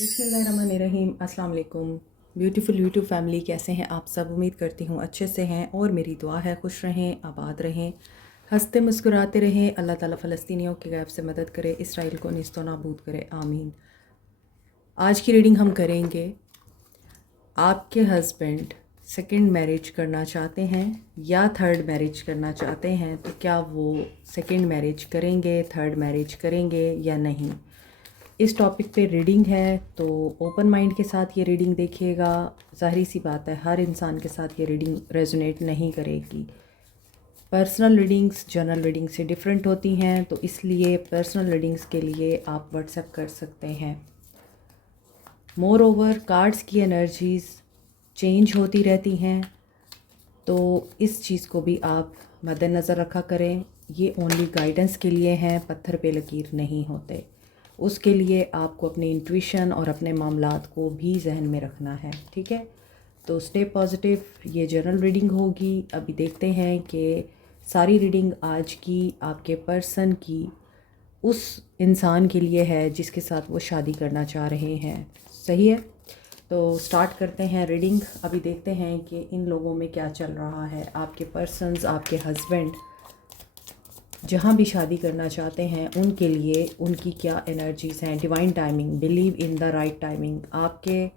बिस्मिल्लाहिर्रहमानिर्रहीम। अस्सलाम वालेकुम ब्यूटीफुल यूट्यूब फैमिली, कैसे हैं आप सब? उम्मीद करती हूँ अच्छे से हैं और मेरी दुआ है खुश रहें, आबाद रहें, हंसते मुस्कुराते रहें। अल्लाह ताला फ़लस्तीनियों की गैब से मदद करे, इसराइल को निस्तो नाबूद करे, आमीन। आज की रीडिंग हम करेंगे, आपके हस्बैंड सेकंड मैरिज करना चाहते हैं या थर्ड मैरिज करना चाहते हैं, तो क्या वो सेकंड मैरिज करेंगे, थर्ड मैरिज करेंगे या नहीं। इस टॉपिक पे रीडिंग है, तो ओपन माइंड के साथ ये रीडिंग देखिएगा। ज़ाहिर सी बात है, हर इंसान के साथ ये रीडिंग रेजोनेट नहीं करेगी। पर्सनल रीडिंग्स जनरल रीडिंग से डिफरेंट होती हैं, तो इसलिए पर्सनल रीडिंग्स के लिए आप व्हाट्सएप कर सकते हैं। मोर ओवर, कार्ड्स की एनर्जीज़ चेंज होती रहती हैं, तो इस चीज़ को भी आप मद्देनज़र रखा करें। ये ओनली गाइडेंस के लिए हैं, पत्थर पे लकीर नहीं होते। उसके लिए आपको अपनी इंट्यूशन और अपने मामलात को भी जहन में रखना है, ठीक है। तो स्टे पॉजिटिव। ये जनरल रीडिंग होगी। अभी देखते हैं कि सारी रीडिंग आज की आपके पर्सन की उस इंसान के लिए है जिसके साथ वो शादी करना चाह रहे हैं, सही है। तो स्टार्ट करते हैं रीडिंग। अभी देखते हैं कि इन लोगों में क्या चल रहा है। आपके पर्सन्स, आपके हस्बैंड जहाँ भी शादी करना चाहते हैं उनके लिए उनकी क्या एनर्जीज़ हैं। Divine timing, believe in the right timing. आपके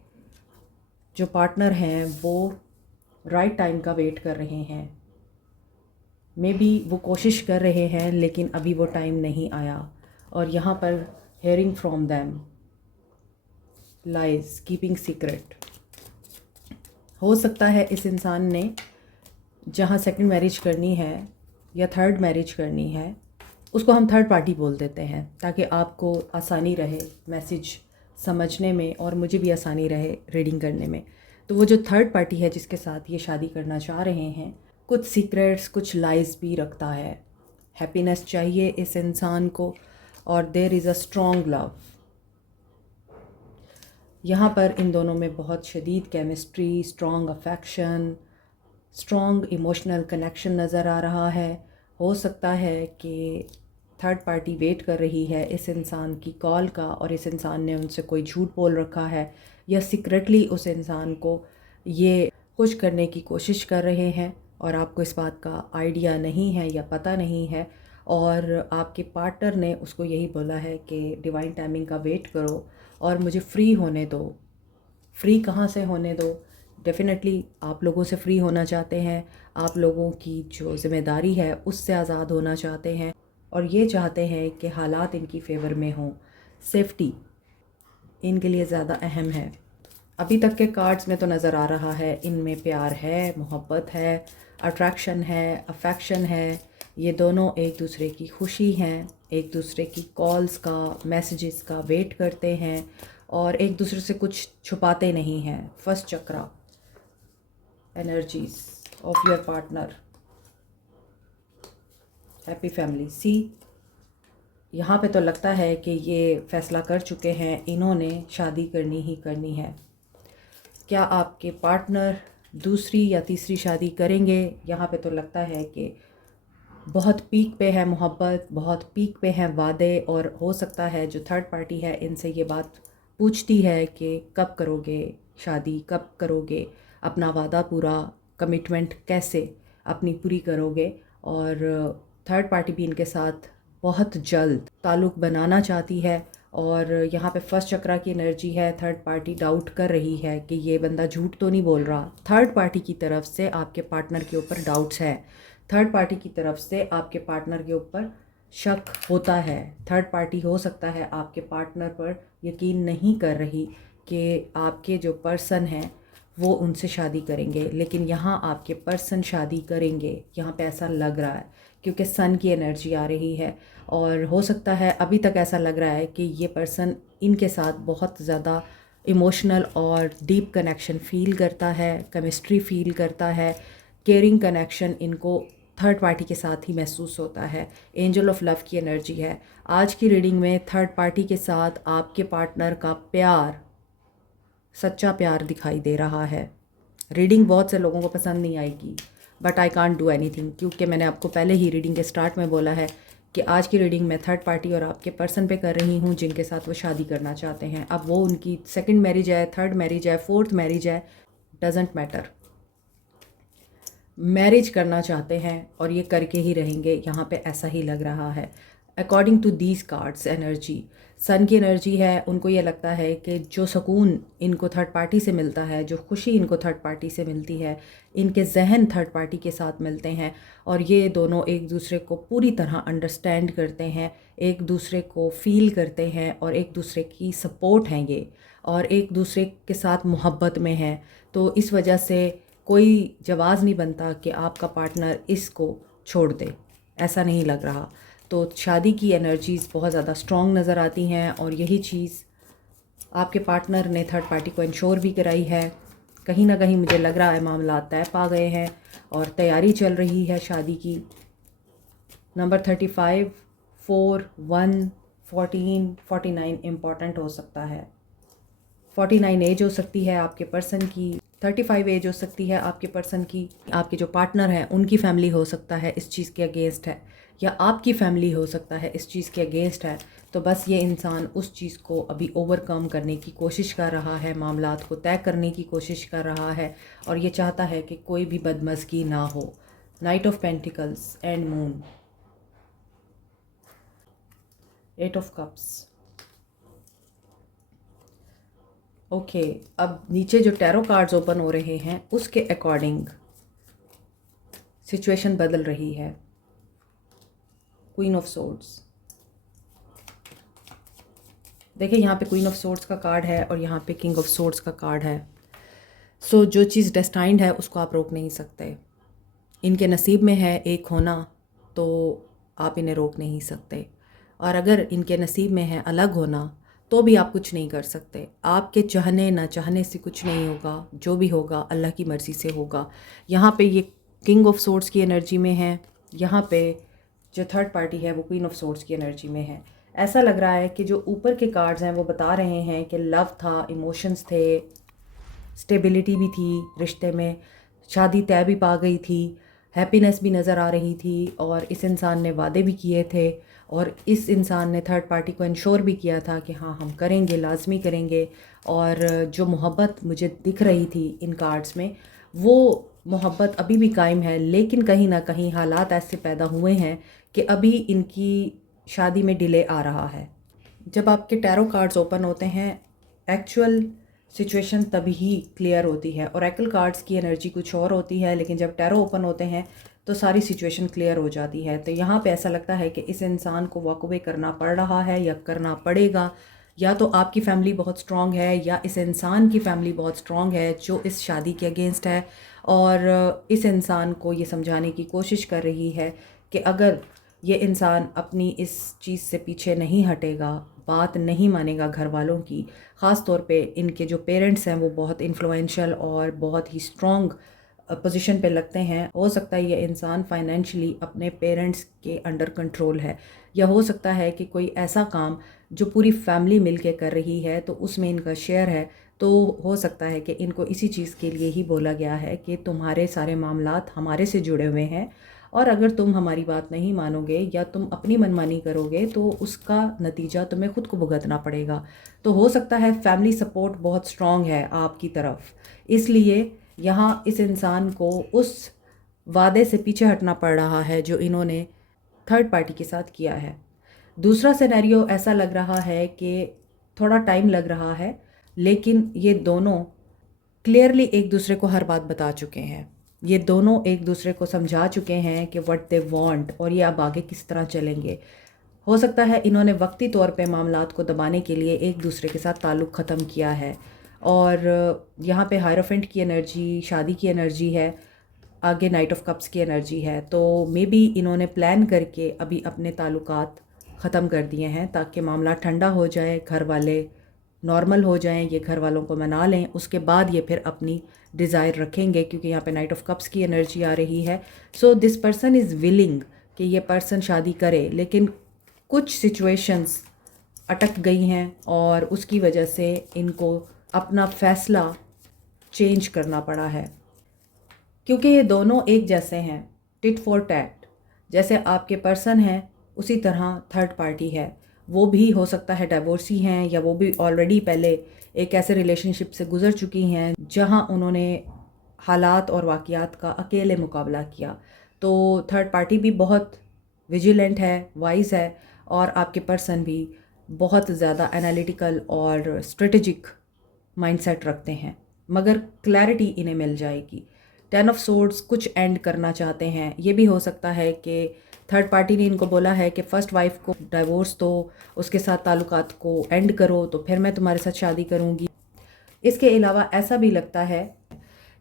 जो पार्टनर हैं वो राइट टाइम का वेट कर रहे हैं। मे बी वो कोशिश कर रहे हैं लेकिन अभी वो टाइम नहीं आया। और यहाँ पर hearing from them, lies, keeping secret. हो सकता है इस इंसान ने जहाँ सेकंड मैरिज करनी है या थर्ड मैरिज करनी है, उसको हम थर्ड पार्टी बोल देते हैं ताकि आपको आसानी रहे मैसेज समझने में और मुझे भी आसानी रहे रीडिंग करने में। तो वो जो थर्ड पार्टी है जिसके साथ ये शादी करना चाह रहे हैं, कुछ सीक्रेट्स, कुछ लाइज भी रखता है। हैप्पीनेस चाहिए इस इंसान को और there is a strong love. यहाँ पर इन दोनों में बहुत शदीद chemistry, strong affection, strong emotional connection नज़र आ रहा है। हो सकता है कि थर्ड पार्टी वेट कर रही है इस इंसान की कॉल का और इस इंसान ने उनसे कोई झूठ बोल रखा है या सीक्रेटली उस इंसान को ये खुश करने की कोशिश कर रहे हैं और आपको इस बात का आइडिया नहीं है या पता नहीं है। और आपके पार्टनर ने उसको यही बोला है कि डिवाइन टाइमिंग का वेट करो और मुझे फ्री होने दो। फ्री कहाँ से होने दो? डेफ़िनेटली आप लोगों से फ्री होना चाहते हैं, आप लोगों की जो ज़िम्मेदारी है उससे आज़ाद होना चाहते हैं और ये चाहते हैं कि हालात इनकी फ़ेवर में हों। सेफ्टी इनके लिए ज़्यादा अहम है। अभी तक के कार्ड्स में तो नज़र आ रहा है इनमें प्यार है, मोहब्बत है, अट्रैक्शन है, अफेक्शन है। ये दोनों एक दूसरे की खुशी हैं, एक दूसरे की कॉल्स का, मैसेजेस का वेट करते हैं और एक दूसरे से कुछ छुपाते नहीं हैं। First chakra energies of your partner, happy family. See, यहाँ पे तो लगता है कि ये फ़ैसला कर चुके हैं, इन्होंने शादी करनी ही करनी है। क्या आपके पार्टनर दूसरी या तीसरी शादी करेंगे? यहाँ पे तो लगता है कि बहुत पीक पे है मोहब्बत, बहुत पीक पे हैं वादे और हो सकता है जो थर्ड पार्टी है इनसे ये बात पूछती है कि कब करोगे शादी, कब करोगे अपना वादा पूरा, कमिटमेंट कैसे अपनी पूरी करोगे। और थर्ड पार्टी भी इनके साथ बहुत जल्द ताल्लुक़ बनाना चाहती है। और यहाँ पे फर्स्ट चक्रा की एनर्जी है। थर्ड पार्टी डाउट कर रही है कि ये बंदा झूठ तो नहीं बोल रहा। थर्ड पार्टी की तरफ से आपके पार्टनर के ऊपर डाउट्स है, थर्ड पार्टी की तरफ से आपके पार्टनर के ऊपर शक होता है। थर्ड पार्टी हो सकता है आपके पार्टनर पर यकीन नहीं कर रही कि आपके जो पर्सन हैं वो उनसे शादी करेंगे, लेकिन यहाँ आपके पर्सन शादी करेंगे। यहाँ पे ऐसा लग रहा है क्योंकि सन की एनर्जी आ रही है और हो सकता है अभी तक ऐसा लग रहा है कि ये पर्सन इनके साथ बहुत ज़्यादा इमोशनल और डीप कनेक्शन फ़ील करता है, केमिस्ट्री फ़ील करता है, केयरिंग कनेक्शन इनको थर्ड पार्टी के साथ ही महसूस होता है। एंजल ऑफ लव की एनर्जी है। आज की रीडिंग में थर्ड पार्टी के साथ आपके पार्टनर का प्यार, सच्चा प्यार दिखाई दे रहा है। रीडिंग बहुत से लोगों को पसंद नहीं आएगी, but I can't do anything, क्योंकि मैंने आपको पहले ही रीडिंग के स्टार्ट में बोला है कि आज की रीडिंग मैं थर्ड पार्टी और आपके पर्सन पे कर रही हूँ जिनके साथ वो शादी करना चाहते हैं। अब वो उनकी सेकंड मैरिज है, थर्ड मैरिज है, फोर्थ मैरिज है, डजेंट मैटर, मैरिज करना चाहते हैं और ये करके ही रहेंगे, यहाँ पे ऐसा ही लग रहा है। According to these cards energy, sun की एनर्जी है। उनको ये लगता है कि जो सुकून इनको थर्ड पार्टी से मिलता है, जो खुशी इनको थर्ड पार्टी से मिलती है, इनके जहन थर्ड पार्टी के साथ मिलते हैं और ये दोनों एक दूसरे को पूरी तरह अंडरस्टैंड करते हैं, एक दूसरे को फील करते हैं और एक दूसरे की सपोर्ट हैं ये, और एक दूसरे के साथ मोहब्बत में हैं। तो इस वजह से कोई जवाज़ नहीं बनता कि आपका पार्टनर इसको छोड़ दे, ऐसा नहीं लग रहा। तो शादी की एनर्जीज़ बहुत ज़्यादा स्ट्रॉन्ग नज़र आती हैं और यही चीज़ आपके पार्टनर ने थर्ड पार्टी को इंश्योर भी कराई है। कहीं ना कहीं मुझे लग रहा है मामला तय पा गए हैं और तैयारी चल रही है शादी की। नंबर 35, 4, 1, 14, 49 इम्पॉर्टेंट हो सकता है। 49 एज हो सकती है आपके पर्सन की, 35 एज हो सकती है आपके पर्सन की। आपके जो पार्टनर हैं उनकी फैमिली हो सकता है इस चीज़ के अगेंस्ट है, या आपकी फैमिली हो सकता है इस चीज़ के अगेंस्ट है। तो बस ये इंसान उस चीज़ को अभी ओवरकम करने की कोशिश कर रहा है, मामलात को तय करने की कोशिश कर रहा है और ये चाहता है कि कोई भी बदमज़गी ना हो। Night of pentacles and moon, 8 of cups. Okay, अब नीचे जो टैरो कार्ड्स ओपन हो रहे हैं उसके अकॉर्डिंग सिचुएशन बदल रही है। क्वीन ऑफ सोर्ड्स, देखिए यहाँ पे क्वीन ऑफ सोर्ड्स का कार्ड है और यहाँ पे किंग ऑफ सोर्ड्स का कार्ड है। सो जो चीज़ डेस्टाइंड है उसको आप रोक नहीं सकते। इनके नसीब में है एक होना तो आप इन्हें रोक नहीं सकते, और अगर इनके नसीब में है अलग होना तो भी आप कुछ नहीं कर सकते। आपके चाहने ना चाहने से कुछ नहीं होगा, जो भी होगा अल्लाह की मर्ज़ी से होगा। यहाँ पे ये किंग ऑफ सोर्ड्स की एनर्जी में है, यहाँ पे जो थर्ड पार्टी है वो क्वीन ऑफ सोर्ड्स की एनर्जी में है। ऐसा लग रहा है कि जो ऊपर के कार्ड्स हैं वो बता रहे हैं कि लव था, इमोशंस थे, स्टेबिलिटी भी थी रिश्ते में, शादी तय भी पा गई थी, हैप्पीनेस भी नज़र आ रही थी और इस इंसान ने वादे भी किए थे और इस इंसान ने थर्ड पार्टी को इंश्योर भी किया था कि हाँ हम करेंगे, लाजमी करेंगे। और जो मोहब्बत मुझे दिख रही थी इन कार्ड्स में वो मोहब्बत अभी भी कायम है, लेकिन कहीं ना कहीं हालात ऐसे पैदा हुए हैं कि अभी इनकी शादी में डिले आ रहा है। जब आपके टैरो कार्ड्स ओपन होते हैं एक्चुअल सिचुएशन तभी ही क्लियर होती है। ओरेकल कार्ड्स की एनर्जी कुछ और होती है, लेकिन जब टैरो ओपन होते हैं तो सारी सिचुएशन क्लियर हो जाती है। तो यहाँ पे ऐसा लगता है कि इस इंसान को वॉक अवे करना पड़ रहा है या करना पड़ेगा, या तो आपकी फैमिली बहुत स्ट्रॉन्ग है या इस इंसान की फैमिली बहुत स्ट्रॉन्ग है जो इस शादी के अगेंस्ट है और इस इंसान को ये समझाने की कोशिश कर रही है कि अगर ये इंसान अपनी इस चीज़ से पीछे नहीं हटेगा, बात नहीं मानेगा घर वालों की, ख़ास तौर पे इनके जो पेरेंट्स हैं वो बहुत इन्फ्लुएंशियल और बहुत ही स्ट्रॉन्ग पोजीशन पे लगते हैं। हो सकता है ये इंसान फाइनेंशियली अपने पेरेंट्स के अंडर कंट्रोल है, या हो सकता है कि कोई ऐसा काम जो पूरी फैमिली मिल के कर रही है तो उसमें इनका शेयर है। तो हो सकता है कि इनको इसी चीज़ के लिए ही बोला गया है कि तुम्हारे सारे मामलात हमारे से जुड़े हुए हैं और अगर तुम हमारी बात नहीं मानोगे या तुम अपनी मनमानी करोगे तो उसका नतीजा तुम्हें खुद को भुगतना पड़ेगा। तो हो सकता है फैमिली सपोर्ट बहुत स्ट्रॉन्ग है आपकी तरफ, इसलिए यहाँ इस इंसान को उस वादे से पीछे हटना पड़ रहा है जो इन्होंने थर्ड पार्टी के साथ किया है। दूसरा सिनेरियो ऐसा लग रहा है कि थोड़ा टाइम लग रहा है, लेकिन ये दोनों क्लियरली एक दूसरे को हर बात बता चुके हैं। ये दोनों एक दूसरे को समझा चुके हैं कि व्हाट दे वांट और ये अब आगे किस तरह चलेंगे। हो सकता है इन्होंने वक्ती तौर पे मामलात को दबाने के लिए एक दूसरे के साथ ताल्लुक़ ख़त्म किया है। और यहाँ पे हायरोफेंट की एनर्जी, शादी की एनर्जी है, आगे नाइट ऑफ कप्स की एनर्जी है। तो मे बी इन्होंने प्लान करके अभी अपने ताल्लुकात ख़त्म कर दिए हैं ताकि मामला ठंडा हो जाए, घर वाले नॉर्मल हो जाएं, ये घर वालों को मना लें, उसके बाद ये फिर अपनी डिज़ायर रखेंगे, क्योंकि यहाँ पे नाइट ऑफ कप्स की एनर्जी आ रही है। So this person is willing कि ये पर्सन शादी करे, लेकिन कुछ सिचुएशंस अटक गई हैं और उसकी वजह से इनको अपना फ़ैसला चेंज करना पड़ा है, क्योंकि ये दोनों एक जैसे हैं, टिट फॉर टैट। जैसे आपके पर्सन हैं उसी तरह थर्ड पार्टी है, वो भी हो सकता है डाइवोर्सी हैं, या वो भी ऑलरेडी पहले एक ऐसे रिलेशनशिप से गुजर चुकी हैं जहां उन्होंने हालात और वाक़यात का अकेले मुकाबला किया। तो थर्ड पार्टी भी बहुत विजिलेंट है, वाइज़ है, और आपके पर्सन भी बहुत ज़्यादा एनालिटिकल और स्ट्रेटजिक माइंडसेट रखते हैं, मगर क्लैरिटी इन्हें मिल जाएगी। 10 ऑफ सोर्ड्स कुछ एंड करना चाहते हैं। ये भी हो सकता है कि थर्ड पार्टी ने इनको बोला है कि फ़र्स्ट वाइफ को डाइवोर्स दो, उसके साथ ताल्लुकात को एंड करो, तो फिर मैं तुम्हारे साथ शादी करूँगी। इसके अलावा ऐसा भी लगता है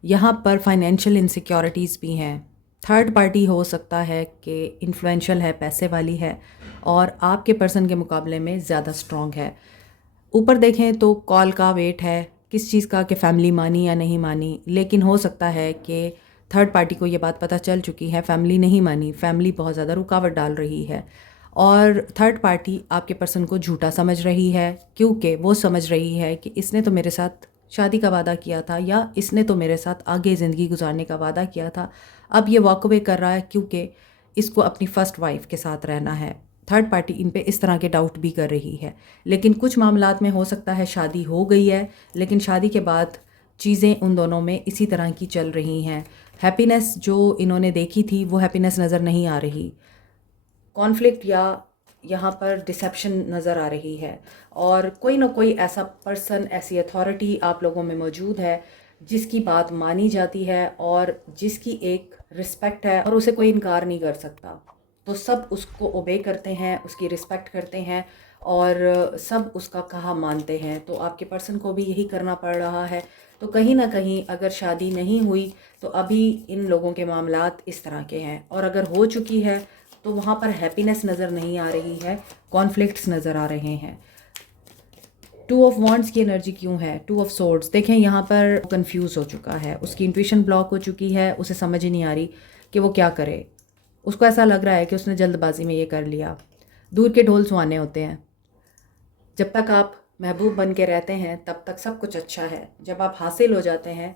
यहाँ पर फाइनेंशियल इनसिक्योरिटीज़ भी हैं। थर्ड पार्टी हो सकता है कि इन्फ्लुएंशियल है, पैसे वाली है, और आपके पर्सन के मुकाबले में ज़्यादा स्ट्रॉन्ग है। ऊपर देखें तो कॉल का वेट है, किस चीज़ का, कि फैमिली मानी या नहीं मानी। लेकिन हो सकता है कि थर्ड पार्टी को ये बात पता चल चुकी है, फैमिली नहीं मानी, फैमिली बहुत ज़्यादा रुकावट डाल रही है, और थर्ड पार्टी आपके पर्सन को झूठा समझ रही है, क्योंकि वो समझ रही है कि इसने तो मेरे साथ शादी का वादा किया था, या इसने तो मेरे साथ आगे ज़िंदगी गुजारने का वादा किया था। अब ये वॉक अवे कर रहा है क्योंकि इसको अपनी फ़र्स्ट वाइफ के साथ रहना है। थर्ड पार्टी इन पे इस तरह के डाउट भी कर रही है। लेकिन कुछ मामलात में हो सकता है शादी हो गई है, लेकिन शादी के बाद चीज़ें उन दोनों में इसी तरह की चल रही हैं। हैप्पीनेस जो इन्होंने देखी थी वो हैप्पीनेस नज़र नहीं आ रही। कॉन्फ्लिक्ट या यहाँ पर डिसेप्शन नज़र आ रही है, और कोई ना कोई ऐसा पर्सन, ऐसी अथॉरिटी आप लोगों में मौजूद है जिसकी बात मानी जाती है और जिसकी एक रिस्पेक्ट है और उसे कोई इनकार नहीं कर सकता। तो सब उसको ओबे करते हैं, उसकी रिस्पेक्ट करते हैं, और सब उसका कहा मानते हैं। तो आपके पर्सन को भी यही करना पड़ रहा है। तो कहीं ना कहीं अगर शादी नहीं हुई तो अभी इन लोगों के मामलात इस तरह के हैं, और अगर हो चुकी है तो वहाँ पर हैप्पीनेस नज़र नहीं आ रही है, कॉन्फ्लिक्ट्स नज़र आ रहे हैं। टू ऑफ वॉन्ड्स की एनर्जी क्यों है? टू ऑफ सोर्ड्स देखें, यहाँ पर कंफ्यूज हो चुका है, उसकी इंट्यूशन ब्लॉक हो चुकी है, उसे समझ ही नहीं आ रही कि वो क्या करे। उसको ऐसा लग रहा है कि उसने जल्दबाजी में ये कर लिया। दूर के ढोल सुहाने होते हैं। जब तक आप महबूब बन के रहते हैं तब तक सब कुछ अच्छा है। जब आप हासिल हो जाते हैं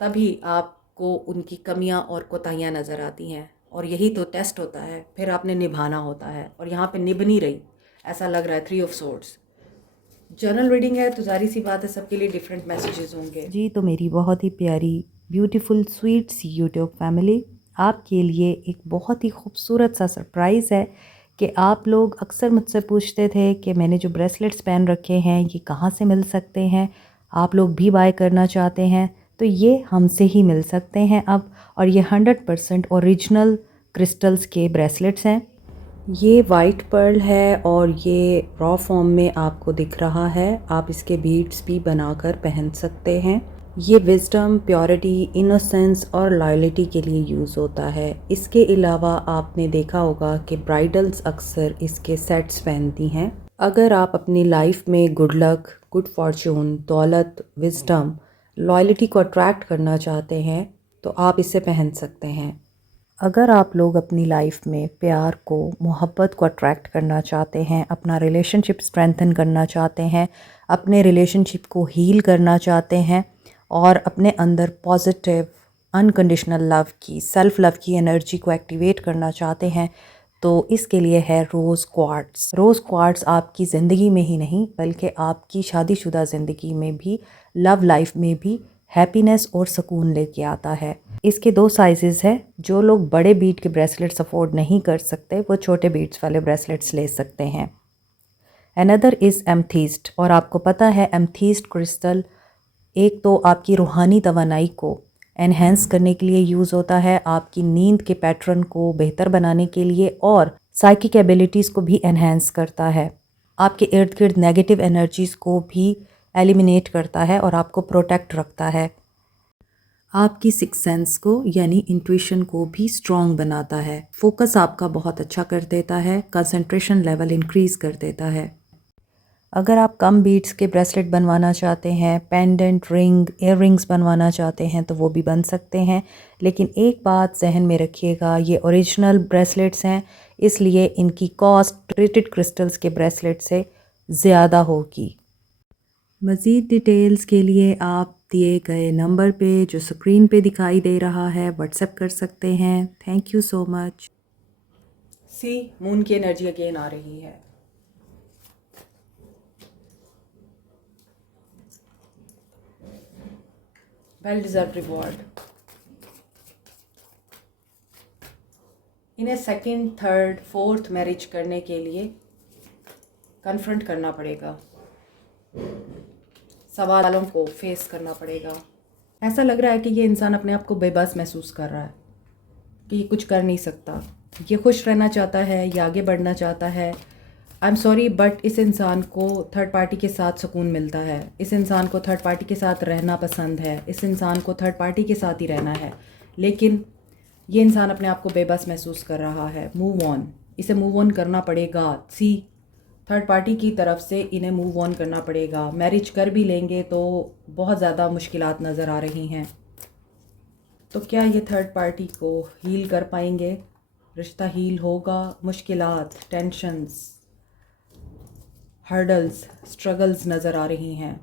तभी आपको उनकी कमियां और कोताहियां नज़र आती हैं, और यही तो टेस्ट होता है, फिर आपने निभाना होता है, और यहाँ पे निभ नहीं रही, ऐसा लग रहा है। 3 ऑफ सोर्ड्स जर्नल रीडिंग है तो जारी सी बात है सबके लिए डिफरेंट मैसेजेस होंगे। जी, तो मेरी बहुत ही प्यारी ब्यूटीफुल स्वीट सी यूट्यूब फैमिली, आपके लिए एक बहुत ही खूबसूरत सा सरप्राइज़ है कि आप लोग अक्सर मुझसे पूछते थे कि मैंने जो ब्रेसलेट्स पहन रखे हैं ये कहाँ से मिल सकते हैं, आप लोग भी बाय करना चाहते हैं तो ये हमसे ही मिल सकते हैं अब। और ये 100% ओरिजिनल क्रिस्टल्स के ब्रेसलेट्स हैं। ये वाइट पर्ल है और ये रॉ फॉर्म में आपको दिख रहा है। आप इसके बीड्स भी बनाकर पहन सकते हैं। ये विजडम, प्योरिटी, इनोसेंस और लॉयल्टी के लिए यूज़ होता है। इसके अलावा आपने देखा होगा कि ब्राइडल्स अक्सर इसके सेट्स पहनती हैं। अगर आप अपनी लाइफ में गुड लक, गुड फॉर्चून, दौलत, विजडम, लॉयल्टी को अट्रैक्ट करना चाहते हैं तो आप इसे पहन सकते हैं। अगर आप लोग अपनी लाइफ में प्यार को, मोहब्बत को अट्रैक्ट करना चाहते हैं, अपना रिलेशनशिप स्ट्रेंथन करना चाहते हैं, अपने रिलेशनशिप को हील करना चाहते हैं और अपने अंदर पॉजिटिव अनकंडीशनल लव की, सेल्फ लव की एनर्जी को एक्टिवेट करना चाहते हैं तो इसके लिए है रोज़ क्वार्ट्स। रोज़ क्वार्ट्स आपकी ज़िंदगी में ही नहीं बल्कि आपकी शादीशुदा ज़िंदगी में भी, लव लाइफ में भी हैप्पीनेस और सुकून लेके आता है। इसके 2 साइजेस हैं। जो लोग बड़े बीट के ब्रेसलेट्स अफोर्ड नहीं कर सकते वो छोटे बीट्स वाले ब्रेसलेट्स ले सकते हैं। अनदर इज़ एमथीस्ट, और आपको पता है एमथीस्ट क्रिस्टल एक तो आपकी रूहानी तवानाई को एनहेंस करने के लिए यूज़ होता है, आपकी नींद के पैटर्न को बेहतर बनाने के लिए, और साइकिक एबिलिटीज़ को भी एनहेंस करता है। आपके इर्द गिर्द नेगेटिव एनर्जीज़ को भी एलिमिनेट करता है और आपको प्रोटेक्ट रखता है। आपकी सिक्स सेंस को यानी इंट्यूशन को भी स्ट्रॉन्ग बनाता है। फोकस आपका बहुत अच्छा कर देता है, कंसंट्रेशन लेवल इंक्रीज़ कर देता है। अगर आप कम बीट्स के ब्रेसलेट बनवाना चाहते हैं, पेंडेंट, रिंग, इयर रिंग्स बनवाना चाहते हैं तो वो भी बन सकते हैं। लेकिन एक बात जहन में रखिएगा, ये ओरिजिनल ब्रेसलेट्स हैं, इसलिए इनकी कॉस्ट ट्रीटेड क्रिस्टल्स के ब्रेसलेट से ज़्यादा होगी। मज़ीद डिटेल्स के लिए आप दिए गए नंबर पे जो स्क्रीन पे दिखाई दे रहा है व्हाट्सएप कर सकते हैं। Thank you so much. See moon की एनर्जी अगेन आ रही है। Well deserve reward. इन्हें सेकंड, थर्ड, फोर्थ मैरिज करने के लिए कन्फ्रंट करना पड़ेगा, सवालों को फेस करना पड़ेगा। ऐसा लग रहा है कि ये इंसान अपने आप को बेबस महसूस कर रहा है कि ये कुछ कर नहीं सकता। ये खुश रहना चाहता है, ये आगे बढ़ना चाहता है। आई एम सॉरी बट इस इंसान को थर्ड पार्टी के साथ सुकून मिलता है। इस इंसान को थर्ड पार्टी के साथ रहना पसंद है। इस इंसान को थर्ड पार्टी के साथ ही रहना है, लेकिन ये इंसान अपने आप को बेबस महसूस कर रहा है। मूव ऑन, इसे मूव ऑन करना पड़ेगा। सी थर्ड पार्टी की तरफ से इन्हें मूव ऑन करना पड़ेगा। मैरिज कर भी लेंगे तो बहुत ज़्यादा मुश्किलात नज़र आ रही हैं। तो क्या ये थर्ड पार्टी को हील कर पाएंगे? रिश्ता हील होगा? मुश्किलात, टेंशन्स, हर्डल्स, स्ट्रगल्स नज़र आ रही हैं।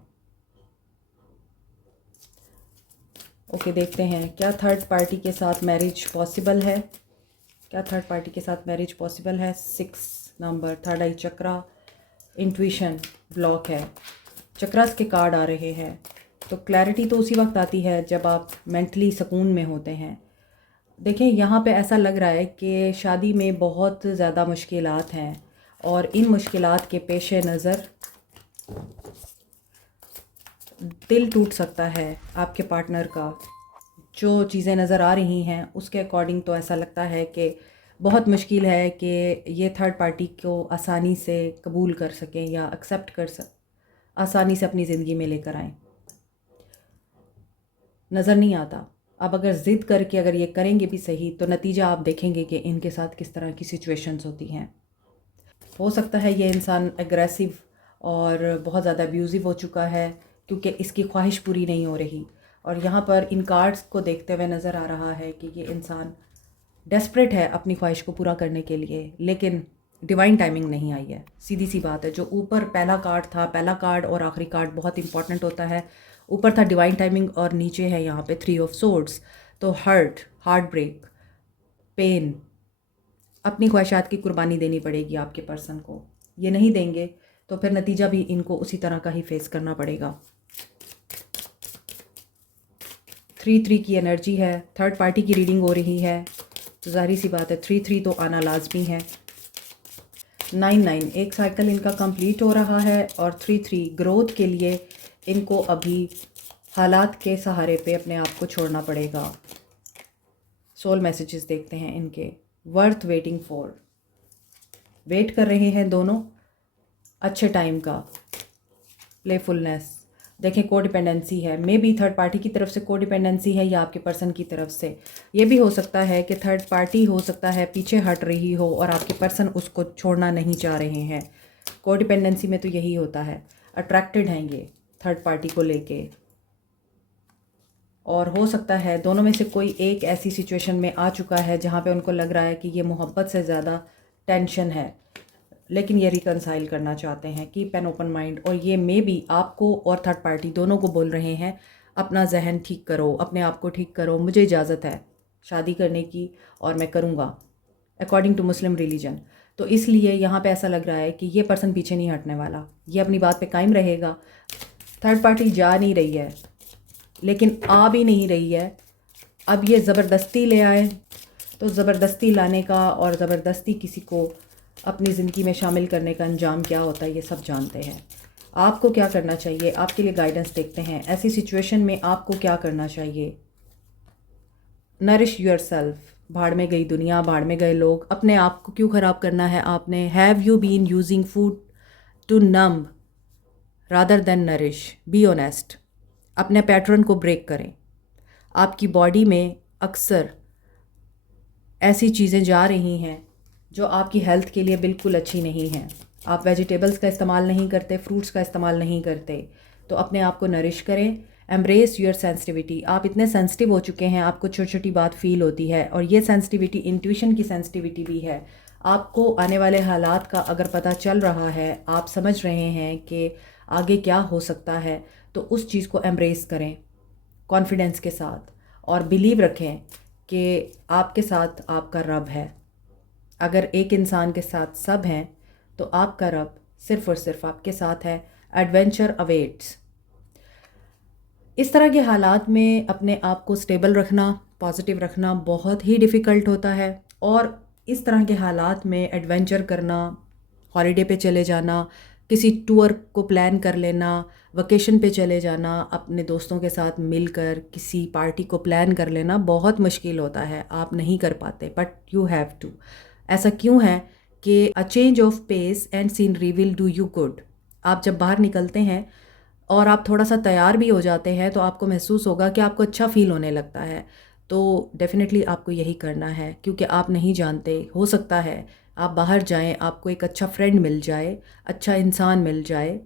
ओके, देखते हैं क्या थर्ड पार्टी के साथ मैरिज पॉसिबल है। क्या थर्ड पार्टी के साथ मैरिज पॉसिबल है? 6 नंबर, थर्ड आई चक्रा, इंट्यूशन ब्लॉक है। चक्रास के कार्ड आ रहे हैं। तो क्लैरिटी तो उसी वक्त आती है जब आप मेंटली सुकून में होते हैं। देखें, यहाँ पे ऐसा लग रहा है कि शादी में बहुत ज़्यादा मुश्किलात हैं और इन मुश्किलात के पेश नज़र दिल टूट सकता है आपके पार्टनर का। जो चीज़ें नज़र आ रही हैं उसके अकॉर्डिंग तो ऐसा लगता है कि बहुत मुश्किल है कि ये थर्ड पार्टी को आसानी से कबूल कर सकें या एक्सेप्ट आसानी से अपनी ज़िंदगी में लेकर आएं। नज़र नहीं आता। अब अगर ज़िद करके अगर ये करेंगे भी सही तो नतीजा आप देखेंगे कि इनके साथ किस तरह की सिचुएशंस होती हैं। हो सकता है ये इंसान एग्रेसिव और बहुत ज़्यादा अब्यूज़िव हो चुका है क्योंकि इसकी ख्वाहिश पूरी नहीं हो रही। और यहाँ पर इन कार्ड्स को देखते हुए नज़र आ रहा है कि ये इंसान डेस्परेट है अपनी ख्वाहिश को पूरा करने के लिए, लेकिन डिवाइन टाइमिंग नहीं आई है। सीधी सी बात है। जो ऊपर पहला कार्ड था, पहला कार्ड और आखिरी कार्ड बहुत इंपॉर्टेंट होता है। ऊपर था डिवाइन टाइमिंग और नीचे है यहाँ पे 3 ऑफ सोर्ड्स। तो हार्ट ब्रेक, पेन, अपनी ख्वाहिशात की कुर्बानी देनी पड़ेगी आपके पर्सन को। ये नहीं देंगे तो फिर नतीजा भी इनको उसी तरह का ही फेस करना पड़ेगा। 3-3 की एनर्जी है। थर्ड पार्टी की रीडिंग हो रही है तो जाहिर सी बात है 3-3 तो आना लाजमी है। 9-9 एक साइकिल इनका कंप्लीट हो रहा है और 3-3 ग्रोथ के लिए इनको अभी हालात के सहारे पे अपने आप को छोड़ना पड़ेगा। सोल मैसेजेस देखते हैं इनके। वर्थ वेटिंग फॉर, वेट कर रहे हैं दोनों अच्छे टाइम का। प्लेफुलनेस, देखें कोडिपेंडेंसी है। मे बी थर्ड पार्टी की तरफ से कोडिपेंडेंसी है या आपके पर्सन की तरफ से। ये भी हो सकता है कि थर्ड पार्टी हो सकता है पीछे हट रही हो और आपके पर्सन उसको छोड़ना नहीं चाह रहे हैं। कोडिपेंडेंसी में तो यही होता है, अट्रैक्टेड हैं ये थर्ड पार्टी को लेके। और हो सकता है दोनों में से कोई एक ऐसी सिचुएशन में आ चुका है जहाँ पे उनको लग रहा है कि ये मोहब्बत से ज़्यादा टेंशन है, लेकिन ये रिकनसाइल करना चाहते हैं। Keep an open mind. और ये मे बी आपको और थर्ड पार्टी दोनों को बोल रहे हैं अपना जहन ठीक करो, अपने आप को ठीक करो, मुझे इजाज़त है शादी करने की और मैं करूँगा अकॉर्डिंग टू मुस्लिम रिलीजन। तो इसलिए यहाँ पे ऐसा लग रहा है कि ये पर्सन पीछे नहीं हटने वाला, ये अपनी बात पे कायम रहेगा। थर्ड पार्टी जा नहीं रही है लेकिन आ भी नहीं रही है। अब ये ज़बरदस्ती ले आए तो ज़बरदस्ती लाने का और ज़बरदस्ती किसी को अपनी ज़िंदगी में शामिल करने का अंजाम क्या होता है ये सब जानते हैं। आपको क्या करना चाहिए, आपके लिए गाइडेंस देखते हैं। ऐसी सिचुएशन में आपको क्या करना चाहिए? Nourish yourself. भाड़ में गई दुनिया, भाड़ में गए लोग, अपने आप को क्यों ख़राब करना है आपने? Have you been using food to numb rather than nourish? Be honest. अपने पैटर्न को ब्रेक करें। आपकी बॉडी में अक्सर ऐसी चीज़ें जा रही हैं जो आपकी हेल्थ के लिए बिल्कुल अच्छी नहीं हैं। आप वेजिटेबल्स का इस्तेमाल नहीं करते, फ्रूट्स का इस्तेमाल नहीं करते, तो अपने आप को नरिश करें। Embrace your sensitivity. आप इतने सेंसिटिव हो चुके हैं, आपको छोटी छोटी बात फील होती है और ये सेंसिटिविटी इंट्यूशन की सेंसिटिविटी भी है। आपको आने वाले हालात का अगर पता चल रहा है, आप समझ रहे हैं कि आगे क्या हो सकता है, तो उस चीज़ को एम्ब्रेस करें कॉन्फिडेंस के साथ और बिलीव रखें कि आपके साथ आपका रब है। अगर एक इंसान के साथ सब हैं तो आपका रब सिर्फ़ और सिर्फ आपके साथ है। Adventure awaits. इस तरह के हालात में अपने आप को स्टेबल रखना, पॉजिटिव रखना बहुत ही डिफ़िकल्ट होता है। और इस तरह के हालात में एडवेंचर करना, हॉलिडे पे चले जाना, किसी टूर को प्लान कर लेना, वकेशन पे चले जाना, अपने दोस्तों के साथ मिलकर किसी पार्टी को प्लान कर लेना बहुत मुश्किल होता है। आप नहीं कर पाते, बट यू हैव टू। ऐसा क्यों है कि a change of pace and scenery will do you good. आप जब बाहर निकलते हैं और आप थोड़ा सा तैयार भी हो जाते हैं तो आपको महसूस होगा कि आपको अच्छा फ़ील होने लगता है। तो डेफ़िनेटली आपको यही करना है, क्योंकि आप नहीं जानते, हो सकता है आप बाहर जाएं, आपको एक अच्छा फ्रेंड मिल जाए, अच्छा इंसान मिल जाए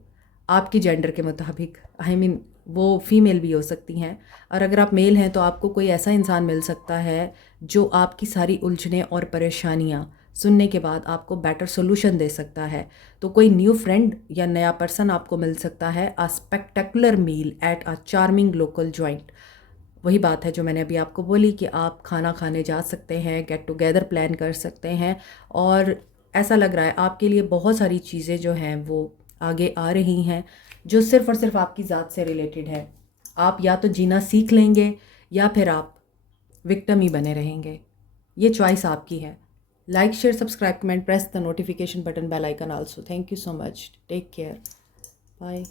आपकी जेंडर के मुताबिक। आई मीन वो फ़ीमेल भी हो सकती हैं। और अगर आप मेल हैं तो आपको कोई ऐसा इंसान मिल सकता है जो आपकी सारी उलझनें और परेशानियाँ सुनने के बाद आपको बेटर सोल्यूशन दे सकता है। तो कोई न्यू फ्रेंड या नया पर्सन आपको मिल सकता है। A spectacular meal at a charming local joint. वही बात है जो मैंने अभी आपको बोली कि आप खाना खाने जा सकते हैं, गेट टुगेदर प्लान कर सकते हैं। और ऐसा लग रहा है आपके लिए बहुत सारी चीज़ें जो हैं वो आगे आ रही हैं जो सिर्फ़ और सिर्फ आपकी ज़ात से रिलेटेड है। आप या तो जीना सीख लेंगे या फिर आप विक्टिम ही बने रहेंगे। ये चॉइस आपकी है। Like, share, subscribe, comment, press the notification button, bell icon also. Thank you so much. Take care. Bye.